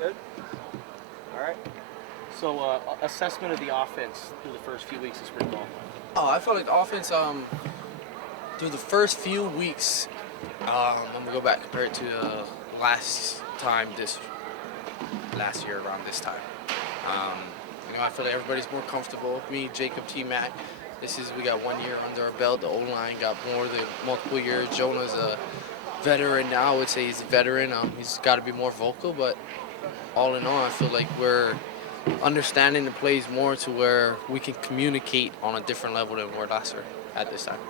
Good. All right. So, assessment of the offense through the first few weeks of spring ball. Oh, I felt like the offense through the first few weeks. I'm gonna go back compared to last time last year around this time. Um, I feel like everybody's more comfortable. Me, Jacob, T Mac. We got 1 year under our belt. The O line got more than multiple years. Jonah's a veteran now. I would say he's a veteran. He's got to be more vocal, but all in all, I feel like we're understanding the plays more to where we can communicate on a different level than we were last year at this time.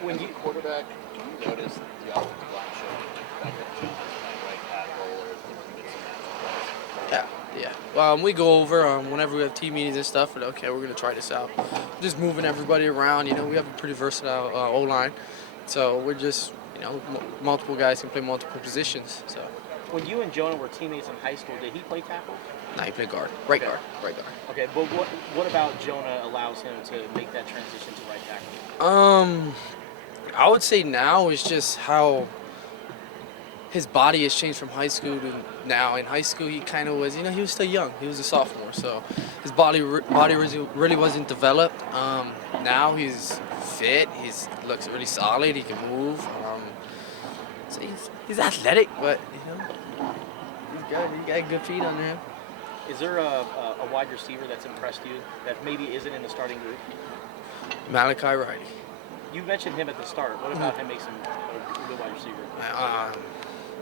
When you quarterback, do you notice the offensive line showing back up changes playing right tackle or if you get some matchup plays? Yeah. We go over whenever we have team meetings and stuff. And okay, we're gonna try this out. Just moving everybody around. We have a pretty versatile O line, so we're just multiple guys can play multiple positions. So. When you and Jonah were teammates in high school, did he play tackle? Nah, he played guard. Right Okay. guard. Right guard. Okay, but what about Jonah allows him to make that transition to right tackle? I would say now is just how his body has changed from high school to now. In high school, he kind of was, he was still young. He was a sophomore, so his body really wasn't developed. Now he's fit. He looks really solid. He can move. So he's athletic, but he's good. He got good feet under him. Is there a wide receiver that's impressed you that maybe isn't in the starting group? Malachi Riley. You mentioned him at the start. What about him makes him a good wide receiver?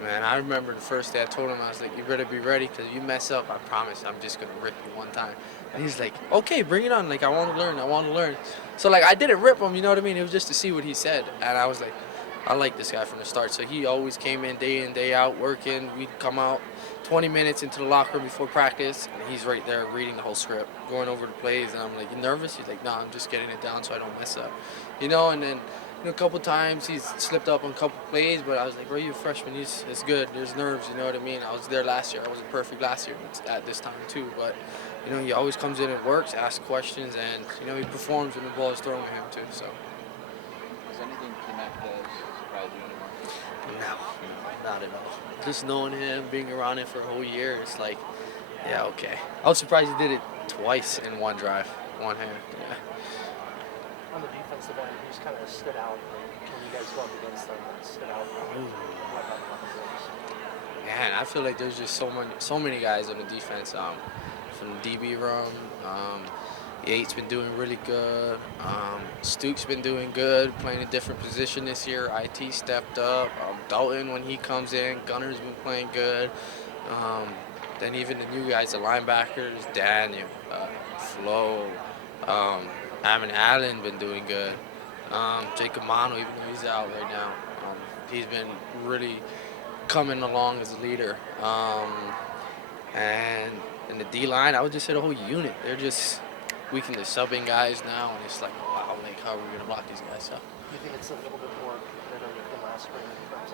Man, I remember the first day I told him, I was like, you better be ready because you mess up, I promise I'm just going to rip you one time. And he's like, okay, bring it on. Like, I want to learn. So, I didn't rip him, you know what I mean? It was just to see what he said. And I was like, I like this guy from the start. So he always came in, day out, working. We'd come out 20 minutes into the locker room before practice, and he's right there reading the whole script, going over the plays. And I'm like, you nervous? He's like, nah, I'm just getting it down so I don't mess up. And then a couple times he's slipped up on a couple plays, but I was like, bro, you're a freshman. It's good. There's nerves, you know what I mean? I was there last year. I wasn't perfect last year at this time too, but he always comes in and works, asks questions, and he performs when the ball is thrown at him too. So. Does anything T-Mac does surprise you anymore? No, not at all. Just knowing him, being around him for a whole year, it's like, yeah, okay. I was surprised he did it twice in one drive, one hand. Yeah. On the defensive end, who's kind of stood out when you guys go up against them and stood out? Man, I feel like there's just so many guys on the defense. From the DB room, Yates been doing really good. Stuke's been doing good, playing a different position this year. IT stepped up. Dalton, when he comes in, Gunner's been playing good. Then even the new guys, the linebackers, Daniel, Flo, Evan Allen been doing good. Jacob Mano, even though he's out right now, he's been really coming along as a leader. And in the D-line, I would just say the whole unit. They're just we can just sub in guys now, and it's like, wow, how are we going to block these guys up? Do you think it's a little bit more better than last spring in terms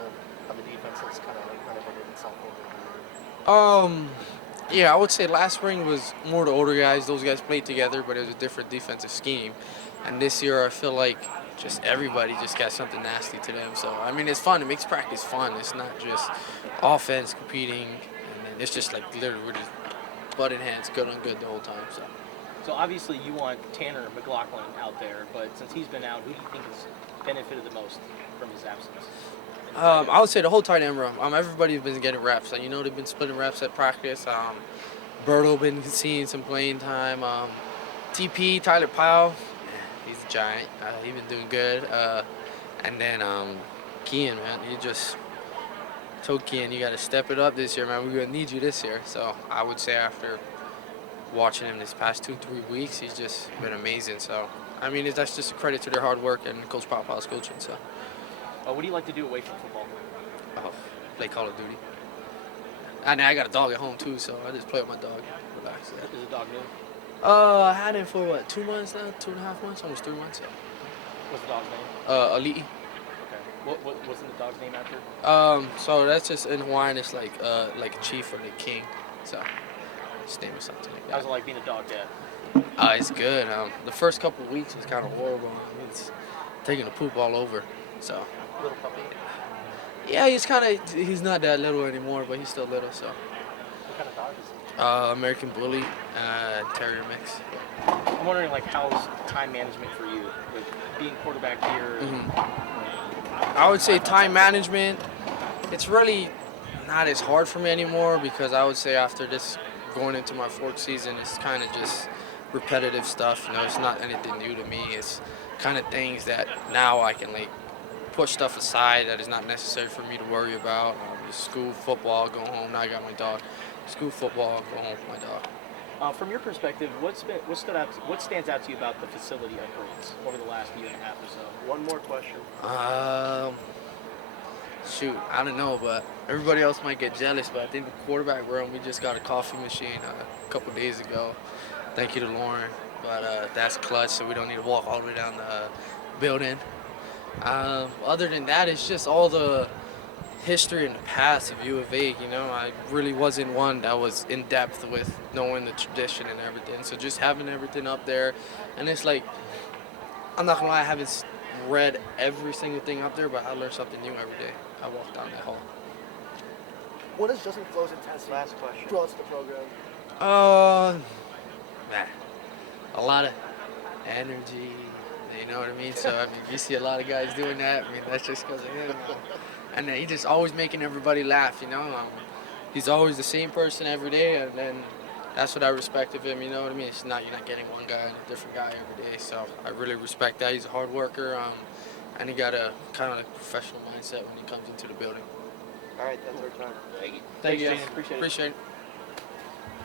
of the defense that's kind of renovated itself over the year? Yeah, I would say last spring was more the older guys. Those guys played together, but it was a different defensive scheme. And this year, I feel like just everybody just got something nasty to them. So, I mean, it's fun. It makes practice fun. It's not just offense competing. And then it's just like literally we're just butting heads, good on good the whole time. So obviously you want Tanner McLaughlin out there, but since he's been out, who do you think has benefited the most from his absence? I would say the whole tight end room. Everybody's been getting reps. They've been splitting reps at practice. Berto been seeing some playing time. TP, Tyler Powell, he's a giant. He's been doing good. And then Kean, man, he just told Kean, you got to step it up this year, man. We're going to need you this year. So I would say after watching him this past 2-3 weeks, he's just been amazing. So, I mean, that's just a credit to their hard work and Coach Papa's coaching. So. What do you like to do away from football? Play Call of Duty. And I got a dog at home too, so I just play with my dog. Relax. Yeah. Is the dog new? I had him for 2 months now, 2.5 months, almost 3 months. Yeah. What's the dog's name? Aliti. Okay. What's the dog's name after? So that's just in Hawaiian. It's like a chief or the king. So his name is something like that. How's it like being a dog dad? It's good. The first couple of weeks was kind of horrible. It's taking the poop all over. So. Little puppy. Yeah, he's not that little anymore, but he's still little. So. What kind of dog is he? American Bully, Terrier mix. I'm wondering, like, how's time management for you with being quarterback here? I would say time management, it's really not as hard for me anymore because I would say after this, going into my fourth season, it's kind of just repetitive stuff. You know, it's not anything new to me. It's kind of things that now I can, like, push stuff aside that is not necessary for me to worry about. School, football, go home. Now I got my dog. School, football, go home with my dog. From your perspective, what stands out to you about the facility upgrades over the last year and a half or so? One more question. Shoot, I don't know, but everybody else might get jealous, but I think the quarterback room, we just got a coffee machine a couple days ago. Thank you to Lauren, but that's clutch, so we don't need to walk all the way down the building. Other than that, it's just all the history in the past of U of A. You know, I really wasn't one that was in depth with knowing the tradition and everything. So just having everything up there, and it's like, I'm not gonna lie, I haven't read every single thing up there, but I learn something new every day. I walk down that hall. What is Justin Flo's intensity Last question. throughout the program? A lot of energy. You know what I mean? So I mean, you see a lot of guys doing that. I mean, that's just because of him. And then he just always making everybody laugh. You know, he's always the same person every day, and then that's what I respect of him. You know what I mean? It's not, you're not getting one guy and a different guy every day. So I really respect that. He's a hard worker, and he got a kind of like professional mindset when he comes into the building. All right, that's our time. Thank you. Thanks, you. Jayden. Appreciate it. Appreciate it.